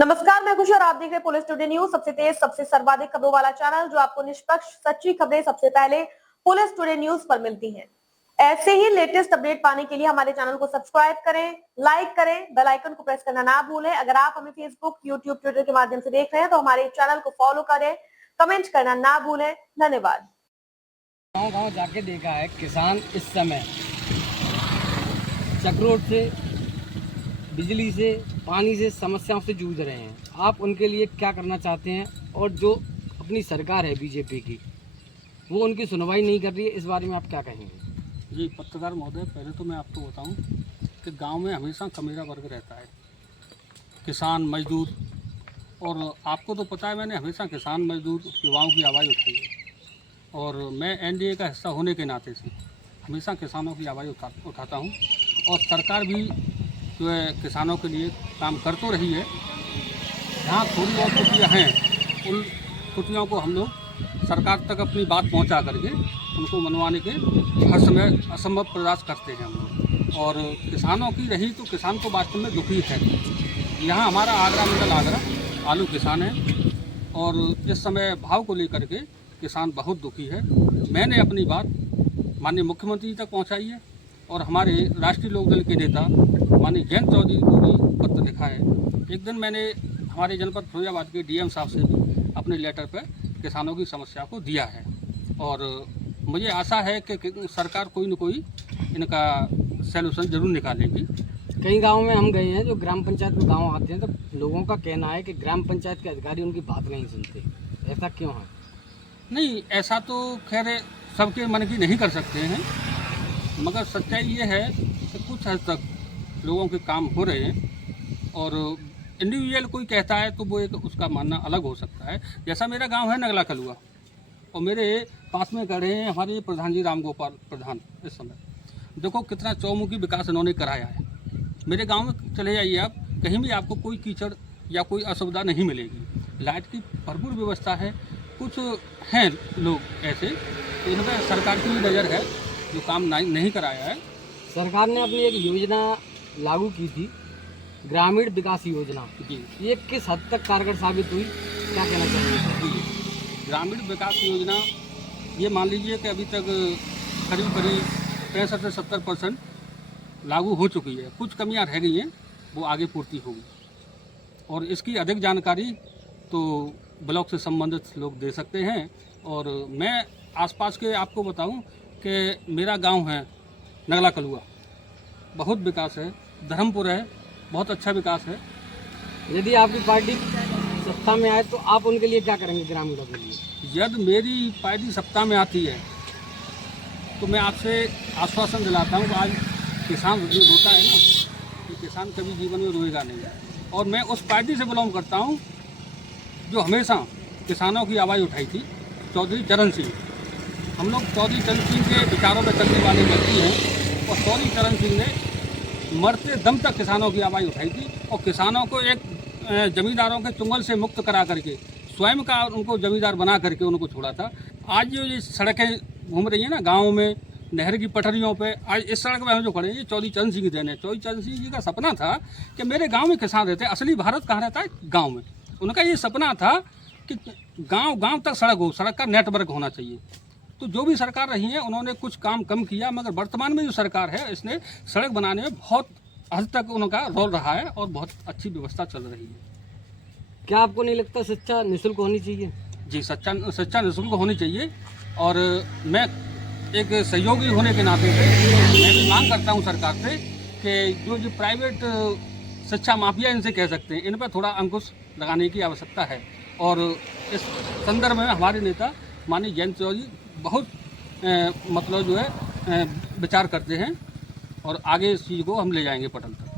नमस्कार, मैं खुशी और आप देख रहे हैं पुलिस टुडे न्यूज। सबसे तेज, सबसे सर्वाधिक खबरों वाला चैनल जो आपको निष्पक्ष सच्ची खबरें सबसे पहले पुलिस टुडे न्यूज पर मिलती हैं। ऐसे ही लेटेस्ट अपडेट पाने के लिए हमारे चैनल को सब्सक्राइब करें, लाइक करें, बेल आइकन को प्रेस करना ना भूलें। अगर आप हमें फेसबुक, यूट्यूब, ट्विटर के माध्यम से देख रहे हैं तो हमारे चैनल को फॉलो करें, कमेंट करना ना भूलें। धन्यवाद। गाँव जाके देखा है, किसान इस समय चक्रोट से, बिजली से, पानी से समस्याओं से जूझ रहे हैं। आप उनके लिए क्या करना चाहते हैं? और जो अपनी सरकार है बीजेपी की, वो उनकी सुनवाई नहीं कर रही है, इस बारे में आप क्या कहेंगे? जी पत्रकार महोदय, पहले तो मैं आपको बताऊं कि गांव में हमेशा कमेरा वर्ग रहता है, किसान, मजदूर। और आपको तो पता है, मैंने हमेशा किसान, मजदूर, युवाओं की आवाज़ उठाई है। और मैं एनडीए का हिस्सा होने के नाते से हमेशा किसानों की आवाज़ उठाता हूं। और सरकार भी जो है किसानों के लिए काम कर तो रही है। जहाँ थोड़ी बहुत त्रुटियाँ हैं, उन त्रुटियों को हम लोग सरकार तक अपनी बात पहुँचा करके उनको मनवाने के हर समय असंभव प्रयास करते हैं हम लोग। और किसानों की रही तो किसान को वास्तव में दुखी है। यहाँ हमारा आगरा मंडल आगरा आलू किसान है और इस समय भाव को लेकर के किसान बहुत दुखी है। मैंने अपनी बात माननीय मुख्यमंत्री तक पहुँचाई है और हमारे राष्ट्रीय लोकदल के नेता माननीय जयंत चौधरी को भी पत्र लिखा है। एक दिन मैंने हमारे जनपद फिरोजाबाद के डीएम साहब से भी अपने लेटर पर किसानों की समस्या को दिया है। और मुझे आशा है कि सरकार कोई न कोई इनका सलूशन जरूर निकालेगी। कई गाँव में हम गए हैं, जो ग्राम पंचायत में गाँव आते हैं, तो लोगों का कहना है कि ग्राम पंचायत के अधिकारी उनकी बात नहीं सुनते। ऐसा क्यों है? नहीं, ऐसा तो खैर सबके मन की नहीं कर सकते हैं, मगर सच्चाई ये है कि कुछ हद तक लोगों के काम हो रहे हैं। और इंडिविजुअल कोई कहता है तो वो एक उसका मानना अलग हो सकता है। जैसा मेरा गांव है नगला कलुआ, और मेरे पास में खड़े हैं हमारे प्रधान जी राम गोपाल प्रधान। इस समय देखो कितना चौमुखी विकास इन्होंने कराया है। मेरे गांव में चले जाइए आप, कहीं भी आपको कोई कीचड़ या कोई असुविधा नहीं मिलेगी। लाइट की भरपूर व्यवस्था है। कुछ हैं लोग ऐसे, तो इनका सरकार की भी नज़र है जो काम नहीं कराया है। सरकार ने अपनी एक योजना लागू की थी, ग्रामीण विकास योजना जी, ये किस हद तक कारगर साबित हुई, क्या कहना चाहिए? जी, ग्रामीण विकास योजना ये मान लीजिए कि अभी तक करीब 65 से 70% लागू हो चुकी है। कुछ कमियां रह गई हैं, वो आगे पूर्ति होगी। और इसकी अधिक जानकारी तो ब्लॉक से संबंधित लोग दे सकते हैं। और मैं आसपास के आपको बताऊं कि मेरा गांव है नगला कलुआ, बहुत विकास है। धर्मपुर है, बहुत अच्छा विकास है। यदि आपकी पार्टी सत्ता में आए तो आप उनके लिए क्या करेंगे ग्रामीणों के लिए? यदि मेरी पार्टी सत्ता में आती है तो मैं आपसे आश्वासन दिलाता हूँ कि आज किसान जो रोता है ना, कि किसान कभी जीवन में रोएगा नहीं। और मैं उस पार्टी से बिलोंग करता हूँ जो हमेशा किसानों की आवाज़ उठाई थी, चौधरी चरण सिंह। हम लोग चौधरी चरण सिंह के विचारों पर चलने वाले व्यक्ति हैं। और चौधरी चरण सिंह ने मरते दम तक किसानों की आवाज़ उठाई थी और किसानों को एक जमींदारों के चुंगल से मुक्त करा करके स्वयं का उनको जमींदार बना करके उनको छोड़ा था। आज जो ये सड़कें घूम रही हैं ना गाँव में, नहर की पटरियों पे, आज इस सड़क में हम जो खड़े हैं ये चौधरी चरण सिंह की देन है। चौधरी चरण सिंह जी का सपना था कि मेरे गाँव में किसान रहते हैं। असली भारत कहाँ रहता है? गाँव में। उनका ये सपना था कि गाँव तक सड़क हो, सड़क का नेटवर्क होना चाहिए। तो जो भी सरकार रही है उन्होंने कुछ काम कम किया, मगर वर्तमान में जो सरकार है इसने सड़क बनाने में बहुत हद तक उनका रोल रहा है और बहुत अच्छी व्यवस्था चल रही है। क्या आपको नहीं लगता शिक्षा निःशुल्क होनी चाहिए? जी, शिक्षा निःशुल्क होनी चाहिए। और मैं एक सहयोगी होने के नाते से मैं भी मांग करता हूं सरकार से कि जो प्राइवेट शिक्षा माफिया इनसे कह सकते हैं, इन पर थोड़ा अंकुश लगाने की आवश्यकता है। और इस संदर्भ में हमारे नेता माननीय जयंत चौधरी बहुत मतलब जो है विचार करते हैं और आगे इस चीज़ को हम ले जाएंगे पटल तक।